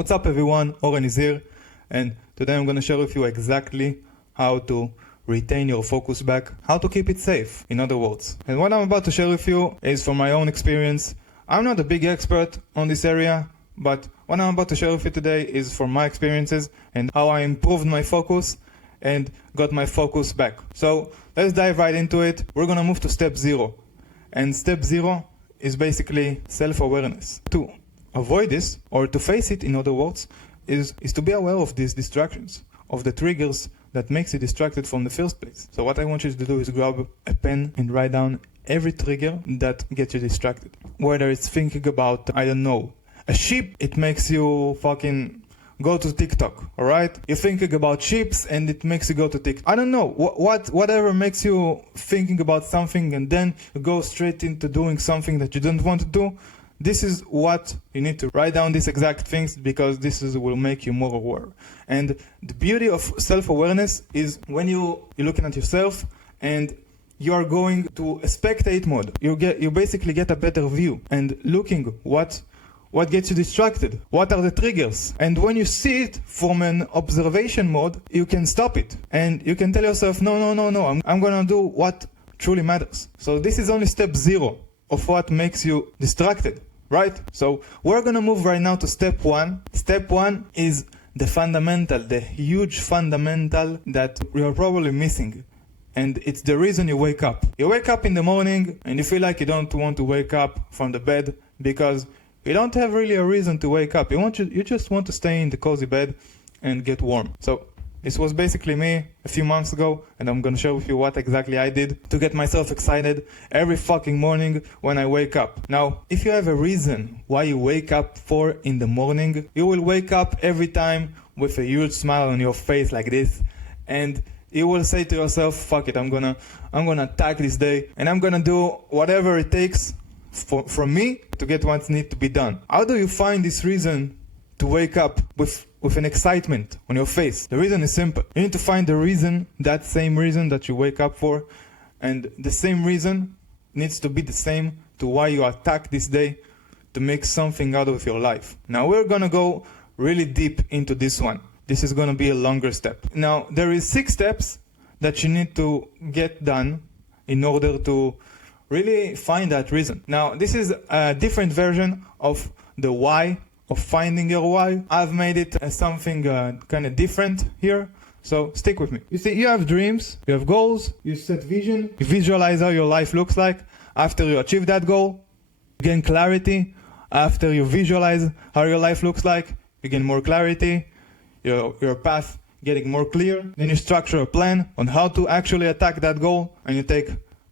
What's up everyone, Oren is here, and today I'm going to share with you exactly how to retain your focus back, how to keep it safe, in other words. And what I'm about to share with you is from my own experience. I'm not a big expert on this area, but what I'm about to share with you today is from my experiences and how I improved my focus and got my focus back. So let's dive right into it. We're going to move to step 0. And step 0 is basically self-awareness. To avoid this, or to face it, in other words, is to be aware of these distractions, of the triggers that makes you distracted from the first place. So what I want you to do is grab a pen and write down every trigger that gets you distracted. Whether it's thinking about, I don't know, a sheep, it makes you fucking go to TikTok, alright? You're thinking about chips and it makes you go to TikTok. I don't know, whatever makes you thinking about something and then you go straight into doing something that you don't want to do. This is what you need to write down, these exact things, because this will make you more aware. And the beauty of self-awareness is when you're looking at yourself and you are going to a spectate mode. You basically get a better view and looking what gets you distracted, what are the triggers. And when you see it from an observation mode, you can stop it. And you can tell yourself, no, I'm gonna do what truly matters. So this is only step 0 of what makes you distracted. Right? So we're gonna move right now to step 1. Step 1 is the fundamental, the huge fundamental that you're probably missing. And it's the reason you wake up. You wake up in the morning and you feel like you don't want to wake up from the bed because you don't have really a reason to wake up. You just want to stay in the cozy bed and get warm. So this was basically me a few months ago, and I'm gonna share with you what exactly I did to get myself excited every fucking morning when I wake up. Now, if you have a reason why you wake up for in the morning, you will wake up every time with a huge smile on your face like this, and you will say to yourself, fuck it, I'm gonna attack this day, and I'm gonna do whatever it takes from me to get what needs to be done. How do you find this reason to wake up with an excitement on your face? The reason is simple. You need to find the reason, that same reason that you wake up for, and the same reason needs to be the same to why you attack this day to make something out of your life. Now we're gonna go really deep into this one. This is gonna be a longer step. Now there is 6 steps that you need to get done in order to really find that reason. Now this is a different version of the why, of finding your why. I've made it as something kind of different here, so stick with me. You see, you have dreams, you have goals, you set vision, you visualize how your life looks like. After you achieve that goal, you gain clarity. After you visualize how your life looks like, you gain more clarity, your path getting more clear. Then you structure a plan on how to actually attack that goal, and you take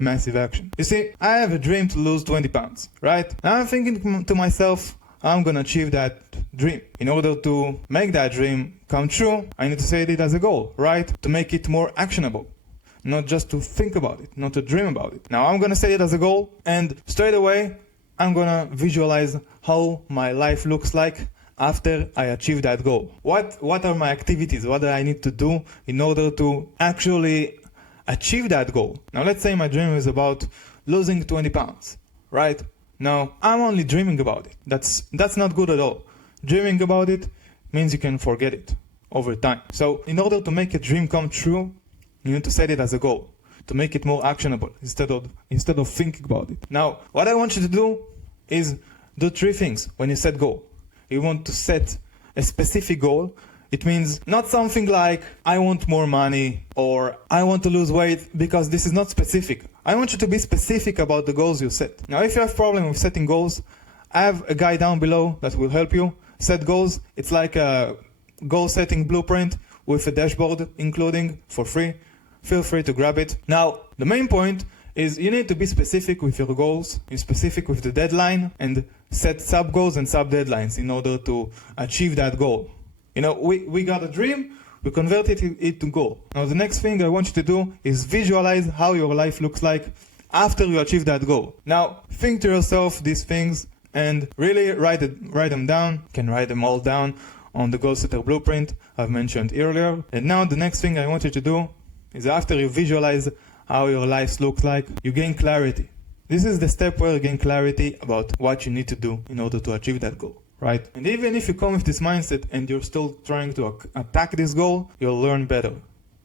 massive action. You see, I have a dream to lose 20 pounds, right? Now I'm thinking to myself, I'm gonna achieve that dream. In order to make that dream come true, I need to set it as a goal, right? To make it more actionable. Not just to think about it, not to dream about it. Now I'm gonna set it as a goal, and straight away, I'm gonna visualize how my life looks like after I achieve that goal. What are my activities? What do I need to do in order to actually achieve that goal? Now let's say my dream is about losing 20 pounds, right? Now, I'm only dreaming about it. That's not good at all. Dreaming about it means you can forget it over time. So, in order to make a dream come true, you need to set it as a goal, to make it more actionable instead of thinking about it. Now, what I want you to do is do 3 things when you set goal. You want to set a specific goal. It means not something like, I want more money or I want to lose weight, because this is not specific. I want you to be specific about the goals you set. Now, if you have a problem with setting goals, I have a guide down below that will help you set goals. It's like a goal setting blueprint with a dashboard including for free. Feel free to grab it. Now, the main point is you need to be specific with your goals, be specific with the deadline, and set sub-goals and sub-deadlines in order to achieve that goal. You know, we got a dream, we converted it to goal. Now the next thing I want you to do is visualize how your life looks like after you achieve that goal. Now think to yourself these things and really write them down. You can write them all down on the goal setter blueprint I've mentioned earlier. And now the next thing I want you to do is, after you visualize how your life looks like, you gain clarity. This is the step where you gain clarity about what you need to do in order to achieve that goal. right? And even if you come with this mindset and you're still trying to attack this goal, you'll learn better.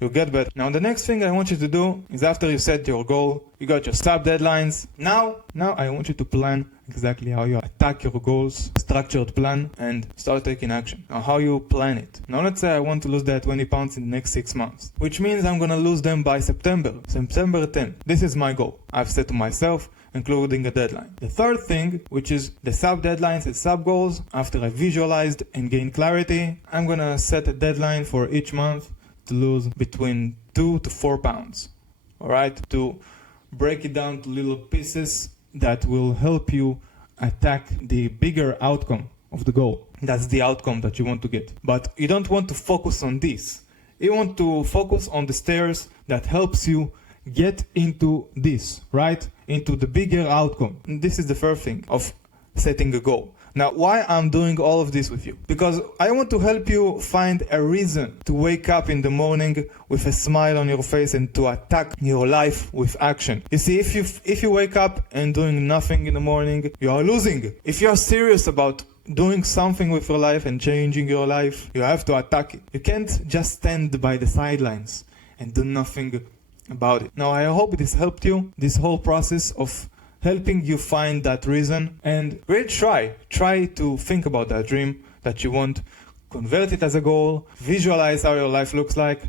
You'll get better. Now the next thing I want you to do is, after you set your goal, you got your sub-deadlines. Now I want you to plan exactly how you attack your goals, structured plan, and start taking action. Now how you plan it. Now let's say I want to lose that 20 pounds in the next 6 months, which means I'm gonna lose them by September 10th. This is my goal I've set to myself, including a deadline. The third thing, which is the sub-deadlines and sub-goals, after I visualized and gained clarity, I'm gonna set a deadline for each month to lose between 2 to 4 pounds. Alright? To break it down to little pieces that will help you attack the bigger outcome of the goal. That's the outcome that you want to get. But you don't want to focus on this. You want to focus on the stairs that helps you get into this, right? Into the bigger outcome. And this is the first thing of setting a goal. Now, why I'm doing all of this with you? Because I want to help you find a reason to wake up in the morning with a smile on your face and to attack your life with action. You see, if you wake up and doing nothing in the morning, you are losing. If you're serious about doing something with your life and changing your life, you have to attack it. You can't just stand by the sidelines and do nothing about it. Now, I hope this helped you, this whole process of helping you find that reason, and really try to think about that dream that you want, convert it as a goal, visualize how your life looks like,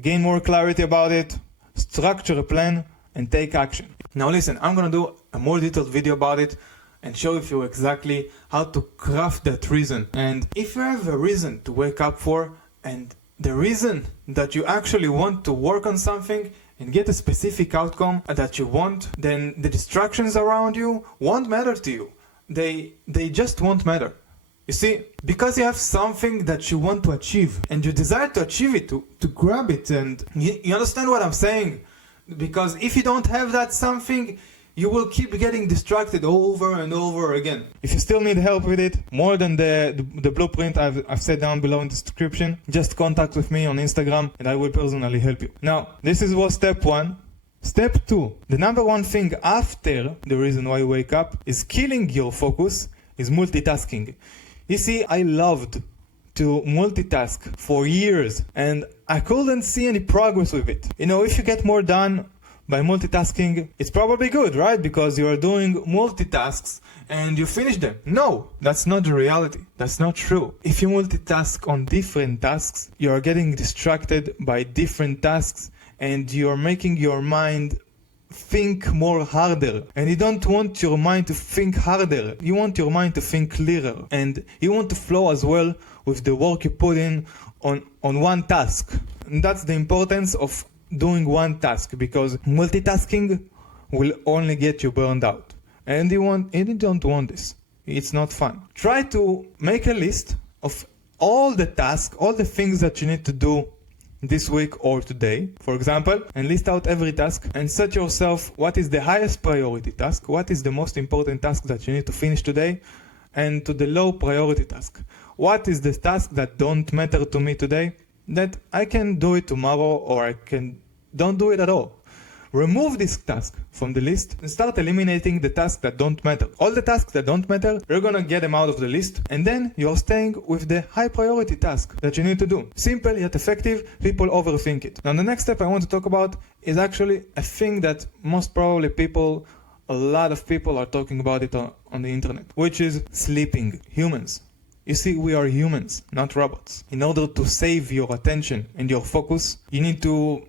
gain more clarity about it, structure a plan, and take action. Now listen, I'm gonna do a more detailed video about it and show you exactly how to craft that reason. And if you have a reason to wake up for, and the reason that you actually want to work on something and get a specific outcome that you want, then the distractions around you won't matter to you. They just won't matter. You see, because you have something that you want to achieve and you desire to achieve it, to grab it, and you understand what I'm saying? Because if you don't have that something, you will keep getting distracted over and over again. If you still need help with it, more than the blueprint I've set down below in the description, just contact with me on Instagram and I will personally help you. Now, this was step 1. Step 2, the number one thing after the reason why you wake up is killing your focus, is multitasking. You see, I loved to multitask for years and I couldn't see any progress with it. You know, if you get more done by multitasking, it's probably good, right? Because you are doing multitasks and you finish them. No, that's not the reality. That's not true. If you multitask on different tasks, you are getting distracted by different tasks and you're making your mind think more harder. And you don't want your mind to think harder. You want your mind to think clearer. And you want to flow as well with the work you put in on one task. And that's the importance of doing one task, because multitasking will only get you burned out. And you don't want this. It's not fun. Try to make a list of all the tasks, all the things that you need to do this week or today, for example, and list out every task and set yourself what is the highest priority task, what is the most important task that you need to finish today, and to the low priority task. What is the task that don't matter to me today, that I can do it tomorrow, or I can don't do it at all. Remove this task from the list and start eliminating the tasks that don't matter. All the tasks that don't matter, you're gonna get them out of the list, and then you're staying with the high priority task that you need to do. Simple yet effective. People overthink it. Now the next step I want to talk about is actually a thing that most probably a lot of people are talking about it on the internet, which is sleeping. Humans. You see, we are humans, not robots. In order to save your attention and your focus, you need to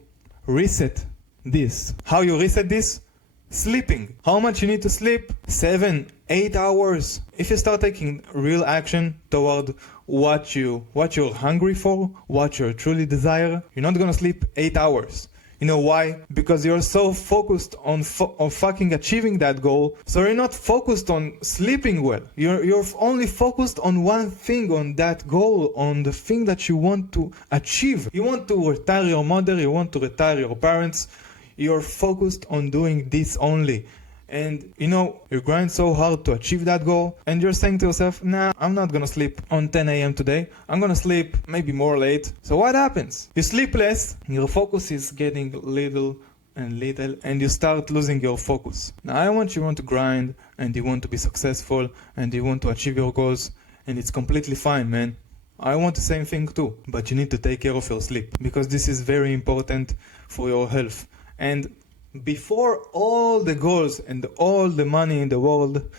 reset this. How you reset this? Sleeping. How much you need to sleep? 7, 8 hours. If you start taking real action toward what you're hungry for, what you truly desire, you're not gonna sleep 8 hours. You know why? Because you're so focused on fucking achieving that goal, so you're not focused on sleeping well. You're only focused on one thing, on that goal, on the thing that you want to achieve. You want to retire your mother, you want to retire your parents. You're focused on doing this only. And you know, you grind so hard to achieve that goal, and you're saying to yourself, nah, I'm not gonna sleep on 10 a.m. today. I'm gonna sleep maybe more late. So what happens? You sleep less, your focus is getting little and little, and you start losing your focus. Now I want you to grind, and you want to be successful, and you want to achieve your goals, and it's completely fine, man. I want the same thing too, but you need to take care of your sleep, because this is very important for your health. And before all the goals and all the money in the world,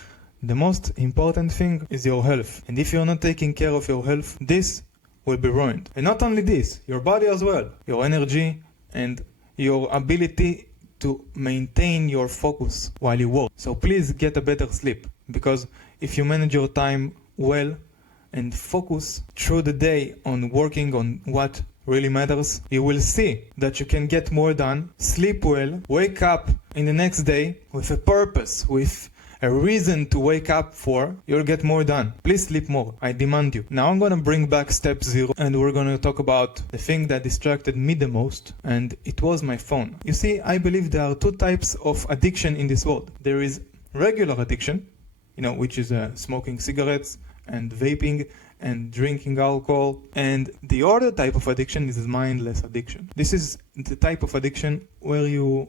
the most important thing is your health. And if you're not taking care of your health, this will be ruined. And not only this, your body as well, your energy and your ability to maintain your focus while you work. So please get a better sleep, because if you manage your time well and focus through the day on working on what really matters, you will see that you can get more done, sleep well, wake up in the next day with a purpose, with a reason to wake up for. You'll get more done. Please sleep more, I demand you. Now I'm gonna bring back step 0, and we're gonna talk about the thing that distracted me the most, and it was my phone. You see, I believe there are 2 types of addiction in this world. There is regular addiction, which is smoking cigarettes and vaping and drinking alcohol, and the other type of addiction is mindless addiction. This is the type of addiction where you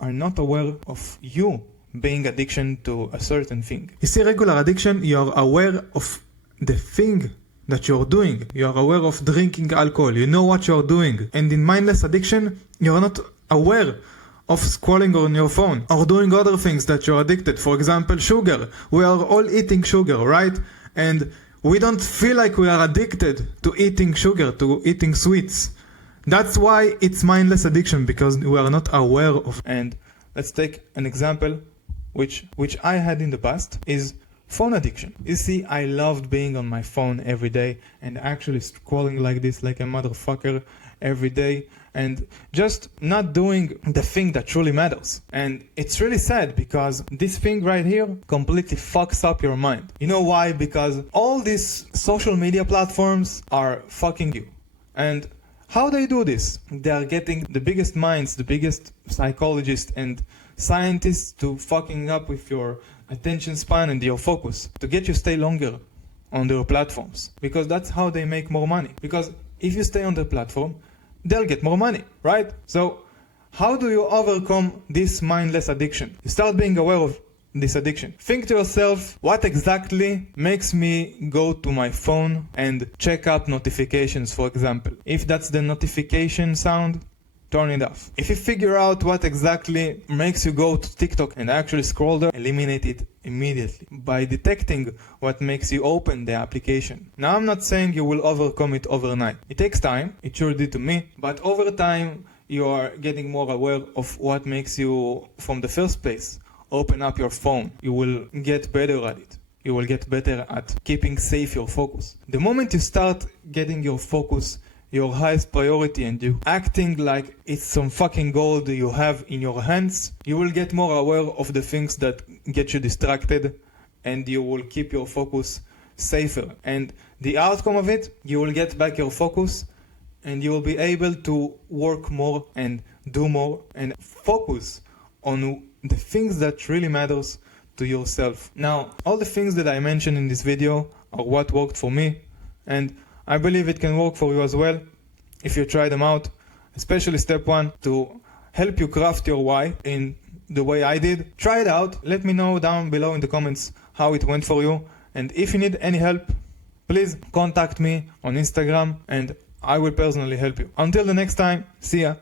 are not aware of you being addiction to a certain thing. You see, regular addiction, you are aware of the thing that you're doing. You are aware of drinking alcohol. You know what you're doing. And in mindless addiction, you are not aware of scrolling on your phone or doing other things that you're addicted. For example, sugar. We are all eating sugar, right? And we don't feel like we are addicted to eating sugar, to eating sweets. That's why it's mindless addiction, because we are not aware of. And let's take an example which I had in the past, is phone addiction. You see, I loved being on my phone every day and actually scrolling like this, like a motherfucker every day, and just not doing the thing that truly matters. And it's really sad, because this thing right here completely fucks up your mind. You know why? Because all these social media platforms are fucking you. And how they do this? They are getting the biggest minds, the biggest psychologists and scientists to fucking up with your attention span and your focus, to get you stay longer on their platforms, because that's how they make more money. Because if you stay on the platform, they'll get more money, right? So how do you overcome this mindless addiction? You start being aware of this addiction. Think to yourself, what exactly makes me go to my phone and check up notifications, for example? If that's the notification sound, turn it off. If you figure out what exactly makes you go to TikTok and actually scroll there, eliminate it immediately by detecting what makes you open the application. Now, I'm not saying you will overcome it overnight. It takes time, it sure did to me, but over time you are getting more aware of what makes you, from the first place, open up your phone. You will get better at it. You will get better at keeping safe your focus. The moment you start getting your focus your highest priority and you acting like it's some fucking gold you have in your hands, you will get more aware of the things that get you distracted, and you will keep your focus safer. And the outcome of it, you will get back your focus, and you will be able to work more and do more and focus on the things that really matters to yourself. Now, all the things that I mentioned in this video are what worked for me, and I believe it can work for you as well if you try them out, especially step 1, to help you craft your why in the way I did. Try it out. Let me know down below in the comments how it went for you. And if you need any help, please contact me on Instagram and I will personally help you. Until the next time, see ya.